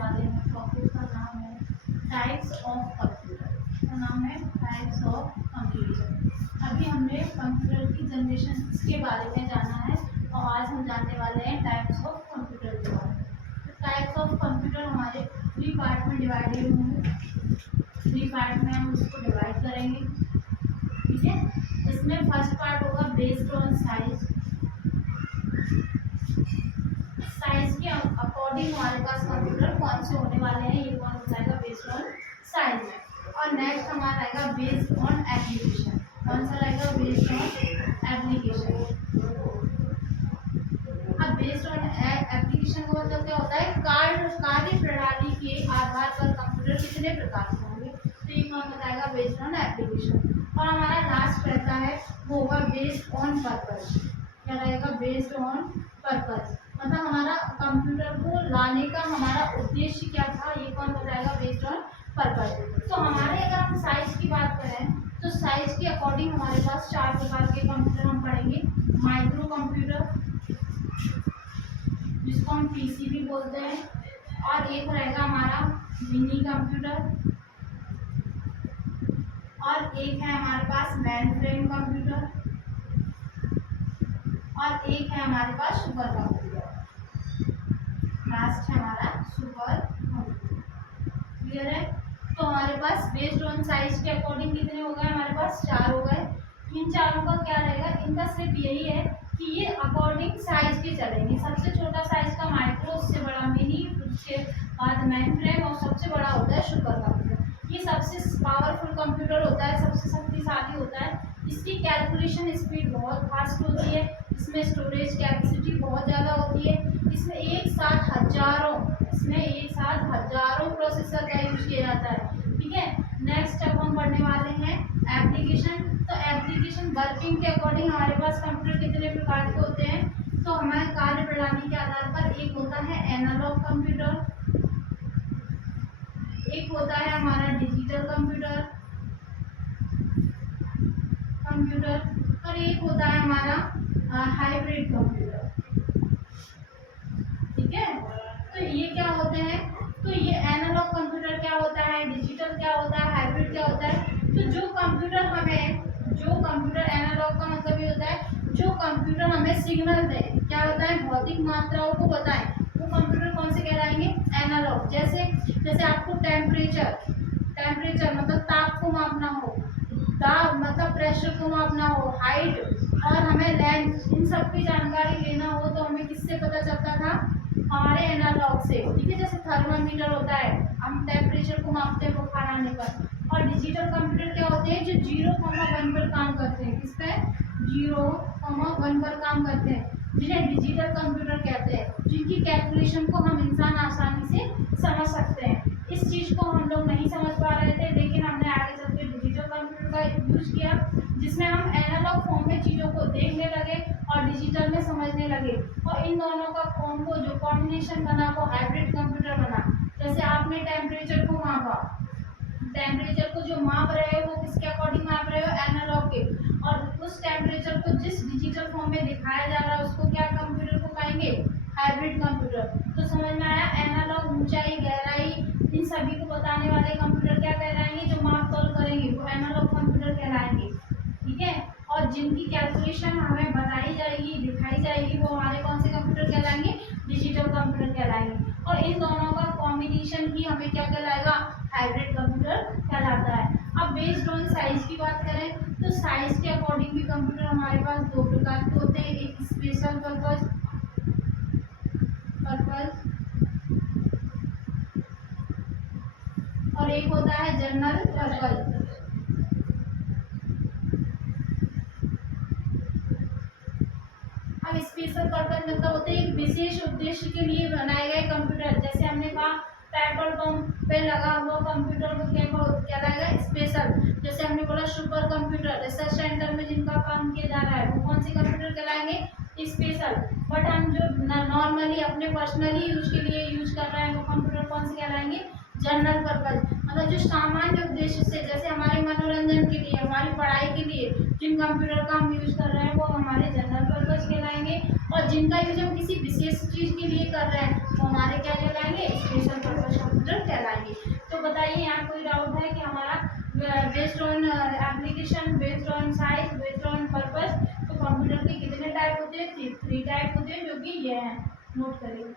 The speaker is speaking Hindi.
वाले हैं। टॉपिक का नाम है टाइप्स ऑफ कंप्यूटर, का नाम है टाइप्स ऑफ कंप्यूटर। अभी हमने कंप्यूटर की जनरेशन इसके बारे में जाना है और आज हम जानने वाले हैं टाइप्स ऑफ कंप्यूटर के बारे में। तो टाइप्स ऑफ कंप्यूटर हमारे 3 पार्ट में डिवाइडेड होंगे। 3 पार्ट में हम उसको डिवाइड करेंगे, ठीक है। इसमें फर्स्ट पार्ट होगा बेस्ड ऑन साइज। साइज के अकॉर्डिंग हमारे पास कंप्यूटर कौन से होने वाले हैं, ये कौन हो जाएगा बेस्ड ऑन साइज में। और नेक्स्ट हमारा रहेगा बेस्ड ऑन एप्लीकेशन। कौन सा रहेगा बेस्ड ऑन एप्लीकेशन। अब बेस्ड ऑन एप्लीकेशन का मतलब क्या होता है, कार्य प्रणाली के आधार पर कंप्यूटर कितने प्रकार के होंगे, तो ये कौन बताएगा बेस्ड ऑन एप्लीकेशन। और हमारा लास्ट रहता है वो होगा बेस्ड ऑन पर्पस। क्या रहेगा बेस्ड ऑन पर्पस, मतलब हमारा कंप्यूटर को लाने का हमारा उद्देश्य क्या था, ये कौन बताएगा बेस्ड ऑन पर्पस। तो हमारे अगर हम साइज की बात करें तो साइज के अकॉर्डिंग हमारे पास 4 प्रकार के कंप्यूटर हम पढ़ेंगे। माइक्रो कंप्यूटर जिसको हम पीसी भी बोलते हैं, और एक रहेगा हमारा मिनी कंप्यूटर, और एक है हमारे पास मेन फ्रेम कंप्यूटर, और एक है हमारे पास सुपर कंप्यूटर। लास्ट है हमारा सुपर कंप्यूटर। क्लियर है। तो हमारे पास बेस्ड ऑन साइज के अकॉर्डिंग कितने हो गए, हमारे पास 4 हो गए। इन चारों का क्या रहेगा, इनका सिर्फ यही है कि ये अकॉर्डिंग साइज के चलेंगे। सबसे छोटा साइज का माइक्रो, उससे बड़ा मिनी, उसके बाद मेन फ्रेम, और सबसे बड़ा होता है सुपर कंप्यूटर। ये सबसे पावरफुल कंप्यूटर होता है, सबसे शक्तिशाली होता है। इसकी कैलकुलेशन स्पीड बहुत फास्ट होती है, इसमें स्टोरेज कैपेसिटी बहुत ज़्यादा होती है। इसमें एक साथ हजारों प्रोसेसर का यूज किया जाता है, ठीक है। नेक्स्ट अब हम पढ़ने वाले हैं एप्लीकेशन। तो एप्लीकेशन वर्किंग के अकॉर्डिंग हमारे पास कंप्यूटर कितने प्रकार के होते हैं, तो हमारे कार्य प्रणाली के आधार पर एक होता है एनालॉग कंप्यूटर, एक होता है हमारा डिजिटल कंप्यूटर, और एक होता है हमारा हाइब्रिड कंप्यूटर, ठीक है। तो ये क्या होते हैं, तो ये एनालॉग कंप्यूटर क्या होता है, डिजिटल क्या होता है, हाइब्रिड क्या होता है। तो जो कंप्यूटर एनालॉग का मतलब ये होता है जो कंप्यूटर हमें सिग्नल दे, क्या होता है भौतिक मात्राओं को बताएं, वो कंप्यूटर कौन से कहलाएंगे एनालॉग। जैसे आपको टेम्परेचर मतलब ताप को मापना हो, दाब मतलब प्रेशर को मापना हो, हाइट और हमें लेंथ, इन सब की जानकारी लेना हो तो हमें किससे पता चलता था, हमारे एनालॉग से, ठीक है। जैसे थर्मामीटर होता है, हम टेम्परेचर को मापते हैं बुखार आने पर। और डिजिटल कंप्यूटर क्या होते हैं, जो 0,1 पर काम करते हैं, किस पे 0,1 पर काम करते हैं, जिन्हें डिजिटल कंप्यूटर कहते हैं, जिनकी कैलकुलेशन को हम इंसान आसानी से समझ सकते हैं। इस चीज़ को हम लोग नहीं समझ पा रहे थे, लेकिन हमने आगे चल के डिजिटल कंप्यूटर का यूज किया, जिसमें हम एनालॉग फॉर्म में चीज़ों को देखने लगे और डिजिटल में समझने लगे। और इन दोनों का कॉम्बो जो कॉम्बिनेशन बना वो हाइब्रिड कंप्यूटर बना। जैसे आपने टेम्परेचर को मापा, टेम्परेचर को जो माप रहे हो वो किसके अकॉर्डिंग माप रहे हो, एनालॉग के, और उस टेम्परेचर को जिस डिजिटल फॉर्म में दिखाया जा रहा है उसको क्या कंप्यूटर को कहेंगे, हाइब्रिड कंप्यूटर। तो समझ में आया, एनालॉग ऊंचाई गहराई इन सभी को बताने वाले कंप्यूटर क्या कहलाएंगे, जो माप तौल करेंगे वो एनालॉग कंप्यूटर कहलाएंगे, ठीक है। और जिनकी कैलकुलेशन हमें बताई जाएगी, दिखाई जाएगी, वो हमारे कौन से कंप्यूटर कहलाएंगे, डिजिटल कंप्यूटर कहलाएंगे। और इन दोनों का कॉम्बिनेशन ही हमें क्या कहलाएगा, हाइब्रिड कंप्यूटर कहलाता है। अब बेस्ड ऑन साइज की बात करें तो साइज के अकॉर्डिंग भी कंप्यूटर हमारे पास 2 प्रकार के होते हैं, एक स्पेशल पर्पस और एक होता है जनरल पर्पस। अब स्पेशल पर्पस मतलब होते हैं एक विशेष उद्देश्य के लिए बनाए गए कंप्यूटर। जैसे हमने कहा पेट्रोल पंप पे लगा हुआ कंप्यूटर को क्या रहेगा स्पेशल। जैसे हमने बोला सुपर कंप्यूटर, रिसर्च सेंटर में जिनका काम किया जा रहा है वो कौन से कंप्यूटर कहलाएंगे, स्पेशल। बट हम जो नॉर्मली अपने पर्सनली यूज के लिए यूज कर रहे हैं वो कंप्यूटर कौन से कहलाएंगे, जनरल पर्पस। मतलब जो सामान्य उद्देश्य से, जैसे हमारे मनोरंजन के लिए, हमारी पढ़ाई के लिए जिन कंप्यूटर का हम यूज कर रहे हैं वो हमारे जनरल पर्पस कहलाएंगे। और जिनका यूज हम किसी विशेष चीज के लिए कर रहे हैं वो हमारे क्या कहलाएंगे, special purpose application based on size based on purpose. तो कंप्यूटर के कितने टाइप होते हैं? थ्री टाइप होते हैं, जो कि ये है, नोट करिए।